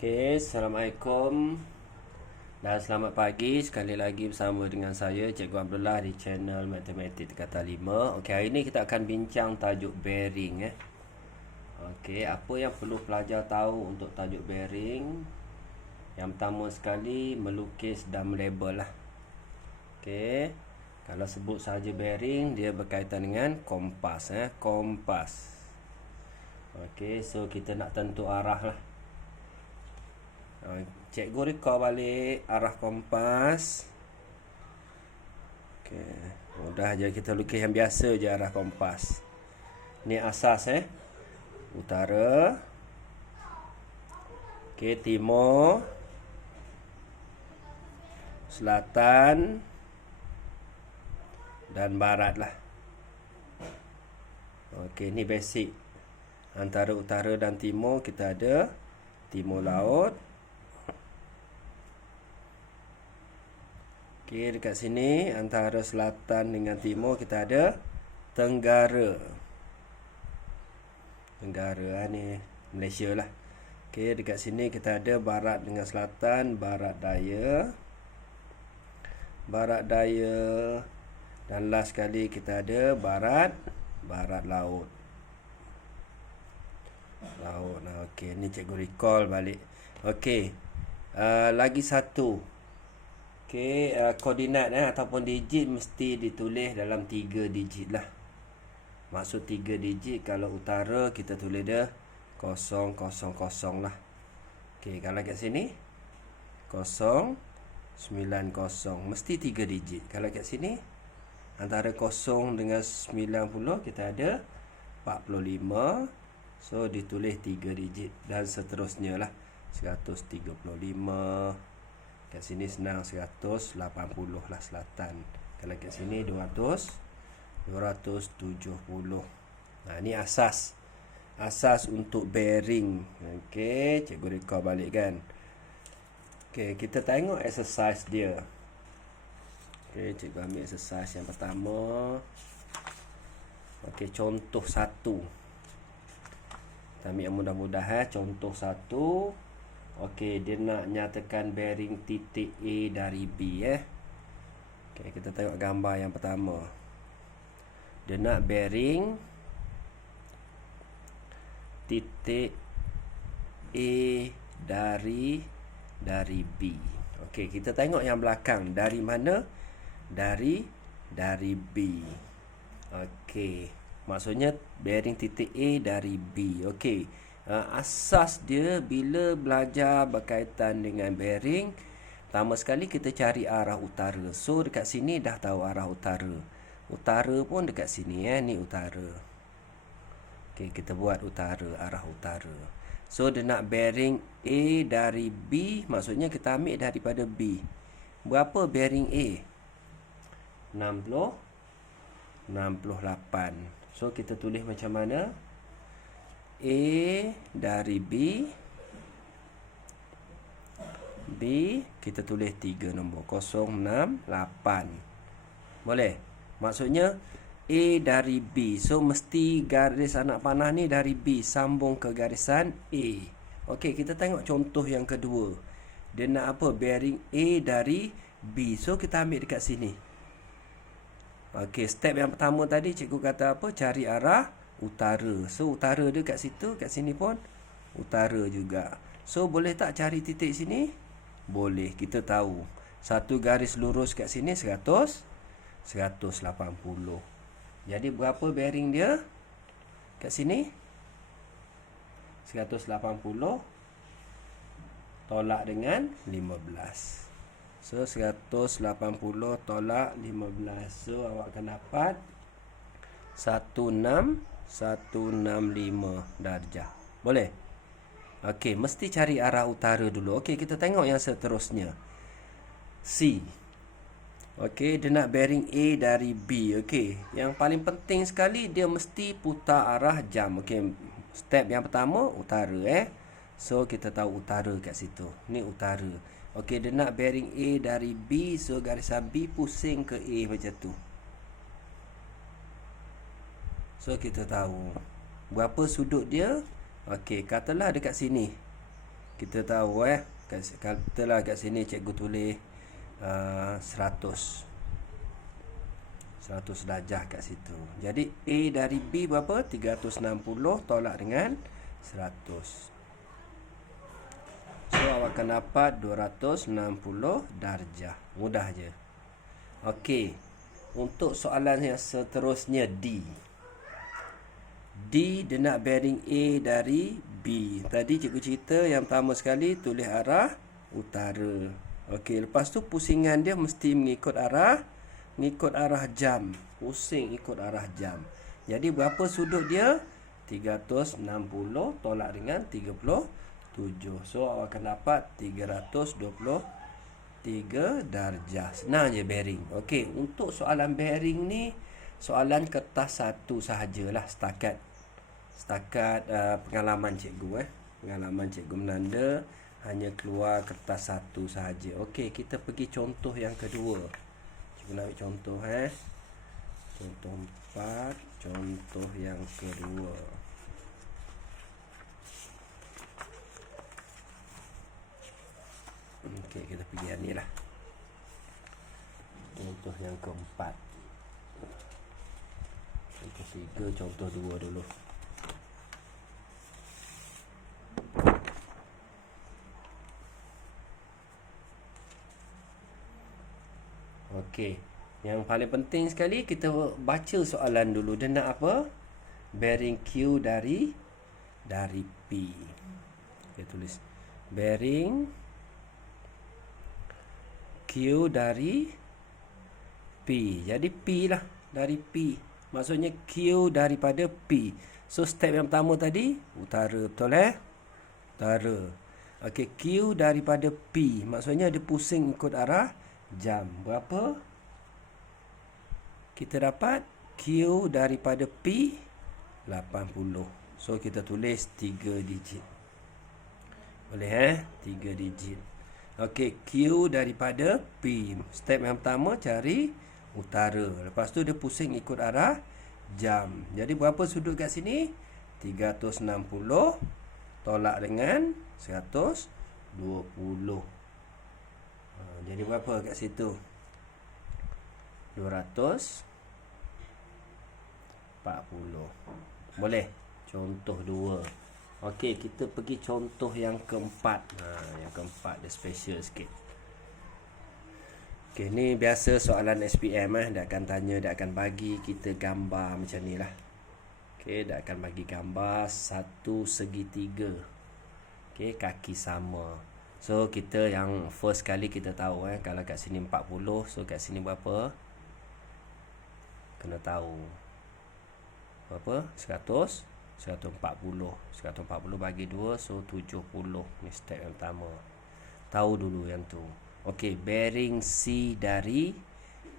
Okey, Assalamualaikum dan selamat pagi. Sekali lagi bersama dengan saya Cikgu Abdullah di channel Matematik Tingkatan 5. Okey, hari ini kita akan bincang tajuk bearing. Okey, apa yang perlu pelajar tahu untuk tajuk bearing? Yang pertama sekali, melukis dan melabel lah. Okey, kalau sebut saja bearing, dia berkaitan dengan kompas. Kompas. Okey, so kita nak tentu arah lah. Cikgu recall balik arah kompas. Okey, mudah je kita lukis yang biasa je arah kompas. Ni asas utara. Okey, timur, selatan dan barat lah. Okey, ni basic. Antara utara dan timur kita ada timur laut. Okey, dekat sini antara selatan dengan timur kita ada tenggara. Tenggara ni Malaysia lah. Okey, dekat sini kita ada barat dengan selatan, barat daya. Barat daya. Dan last sekali kita ada barat laut. Laut. Okey, ni cikgu recall balik. Okey. Lagi satu. Okey, koordinat ataupun digit mesti ditulis dalam 3 digit lah. Maksud 3 digit, kalau utara kita tulis dia 000 lah. Okey, kalau kat sini 090 mesti 3 digit. Kalau kat sini antara 0 dengan 90 kita ada 45. So ditulis 3 digit dan seterusnya lah. 135. Kat sini senang 180 lah selatan. Kalau kat sini 270. Ni asas. Asas untuk bearing. Okey, cikgu recall balik kan. Okey, kita tengok exercise dia. Okey, cikgu ambil exercise yang pertama. Okey, contoh 1. Kita ambil yang mudah-mudah Contoh 1. Okey, dia nak nyatakan bearing titik A dari B Okey, kita tengok gambar yang pertama. Dia nak bearing titik A dari B. Okey, kita tengok yang belakang. Dari mana? Dari B. Okey, maksudnya bearing titik A dari B. Okey. Asas dia bila belajar berkaitan dengan bearing, pertama sekali kita cari arah utara. So dekat sini dah tahu arah utara. Utara pun dekat sini ni utara. Okey, kita buat utara, arah utara. So dia nak bearing A dari B, maksudnya kita ambil daripada B. Berapa bearing A? 68. So kita tulis macam mana? A dari B kita tulis 3 nombor 068. Boleh? Maksudnya A dari B. So mesti garis anak panah ni dari B sambung ke garisan A. Okey, kita tengok contoh yang kedua. Dia nak apa? Bearing A dari B. So kita ambil dekat sini. Okey, step yang pertama tadi cikgu kata apa? Cari arah utara. So utara dia kat situ, kat sini pun utara juga. So boleh tak cari titik sini? Boleh. Kita tahu satu garis lurus kat sini 180. Jadi berapa bearing dia? Kat sini 180 tolak dengan 15. So 180 tolak 15. So awak akan dapat 165 darjah. Boleh? Okey, mesti cari arah utara dulu. Okey, kita tengok yang seterusnya. C. Okey, dia nak bearing A dari B. Okey, yang paling penting sekali dia mesti putar arah jam. Okey, step yang pertama utara So kita tahu utara kat situ. Ni utara. Okey, dia nak bearing A dari B. So garisan B pusing ke A macam tu. So kita tahu berapa sudut dia. Okey, katalah dekat sini Kita tahu katalah kat sini cikgu tulis 100 darjah kat situ. Jadi A dari B berapa? 360 tolak dengan 100. So awak akan dapat 260 darjah. Mudah je. Okey. Untuk soalan yang seterusnya D. D dia nak bearing A dari B. Tadi cikgu cerita yang pertama sekali tulis arah utara. Okey, lepas tu pusingan dia mesti mengikut arah jam. Pusing ikut arah jam. Jadi berapa sudut dia? 360 tolak dengan 37. So awak akan dapat 323 darjah. Senang je bearing. Okey, untuk soalan bearing ni soalan kertas satu sahajalah setakat pengalaman cikgu Pengalaman cikgu menanda hanya keluar kertas satu sahaja. Okey, kita pergi contoh yang kedua. Cikgu nak ambil contoh Contoh 4, contoh yang kedua. Okey, kita pergi yang ni lah. Contoh yang keempat. Contoh 3, contoh 2 dulu. Okey, yang paling penting sekali kita baca soalan dulu. Dia nak apa? Bearing Q dari P. Kita tulis bearing Q dari P. Jadi P lah, dari P. Maksudnya Q daripada P. So step yang pertama tadi utara, betul Utara. Okey, Q daripada P. Maksudnya dia pusing ikut arah jam. Berapa? Kita dapat Q daripada P 80. So kita tulis 3 digit. Boleh 3 digit. Okey, Q daripada P. Step yang pertama cari utara. Lepas tu dia pusing ikut arah jam. Jadi berapa sudut kat sini? 360 tolak dengan 120. Jadi berapa kat situ? 240. Boleh? Contoh 2. Okey, kita pergi contoh yang keempat. Yang keempat dia special sikit. Okey, ni biasa soalan SPM dia akan tanya, dia akan bagi kita gambar macam ni lah. Okey, dia akan bagi gambar satu segitiga. Okey, kaki sama. So kita yang first kali kita tahu kalau kat sini 40, so kat sini berapa? Kena tahu. Berapa? 140. 140 bagi 2, so 70. Ni step yang pertama. Tahu dulu yang tu. Okey, bearing C dari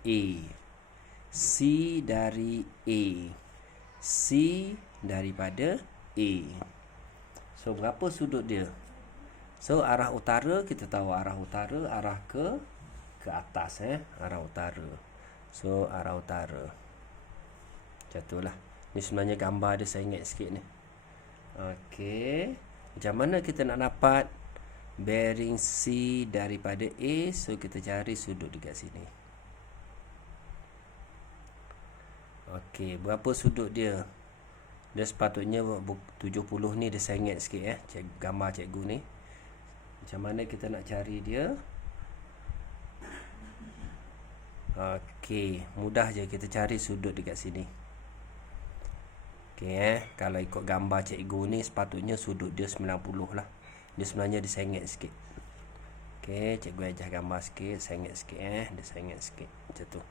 A. C dari A. C daripada A. So berapa sudut dia? So arah utara kita tahu arah utara arah ke atas arah utara. So arah utara. Macam itulah. Ni sebenarnya gambar dia saya ingat sikit ni. Okey. Macam mana kita nak dapat bearing C daripada A? So kita cari sudut dekat sini. Okey, berapa sudut dia? Dia sepatutnya 70 ni dia sengit sikit gambar cikgu ni. Macam mana kita nak cari dia? Okey, mudah je kita cari sudut dekat sini. Okey kalau ikut gambar cikgu ni sepatutnya sudut dia 90 lah. Dia sebenarnya disengit sikit. Okey, cikgu ajar gambar sikit, sengit sikit dia sengit sikit macam tu.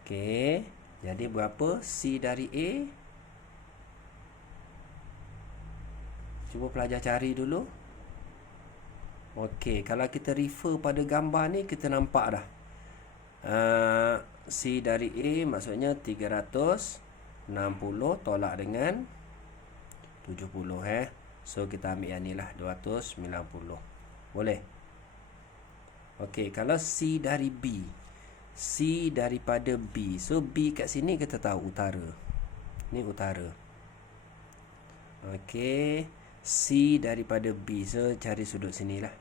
Okey, jadi berapa C dari A? Cuba pelajar cari dulu. Okey, kalau kita refer pada gambar ni kita nampak dah. C dari A maksudnya 360 tolak dengan 70 So kita ambil yang ni lah 290. Boleh? Okey, kalau C dari B. C daripada B. So B kat sini kita tahu utara. Ni utara. Okey, C daripada B. So cari sudut sinilah.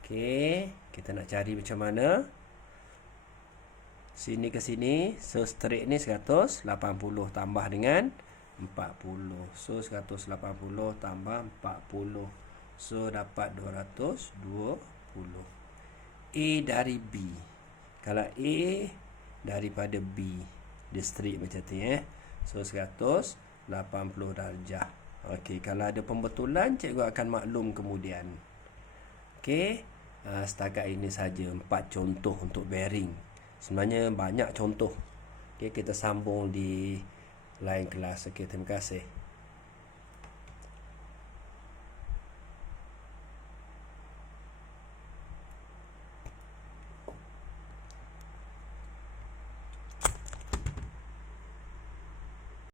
Okey, kita nak cari macam mana? Sini ke sini. So straight ni 180 tambah dengan 40. So 180 tambah 40. So dapat 220. A dari B. Kalau A daripada B, dia straight macam tu So 180 darjah. Okey, kalau ada pembetulan cikgu akan maklum kemudian. Okey, setakat ini saja 4 contoh untuk bearing. Sebenarnya banyak contoh. Okey, kita sambung di lain kelas. Okey, terima kasih.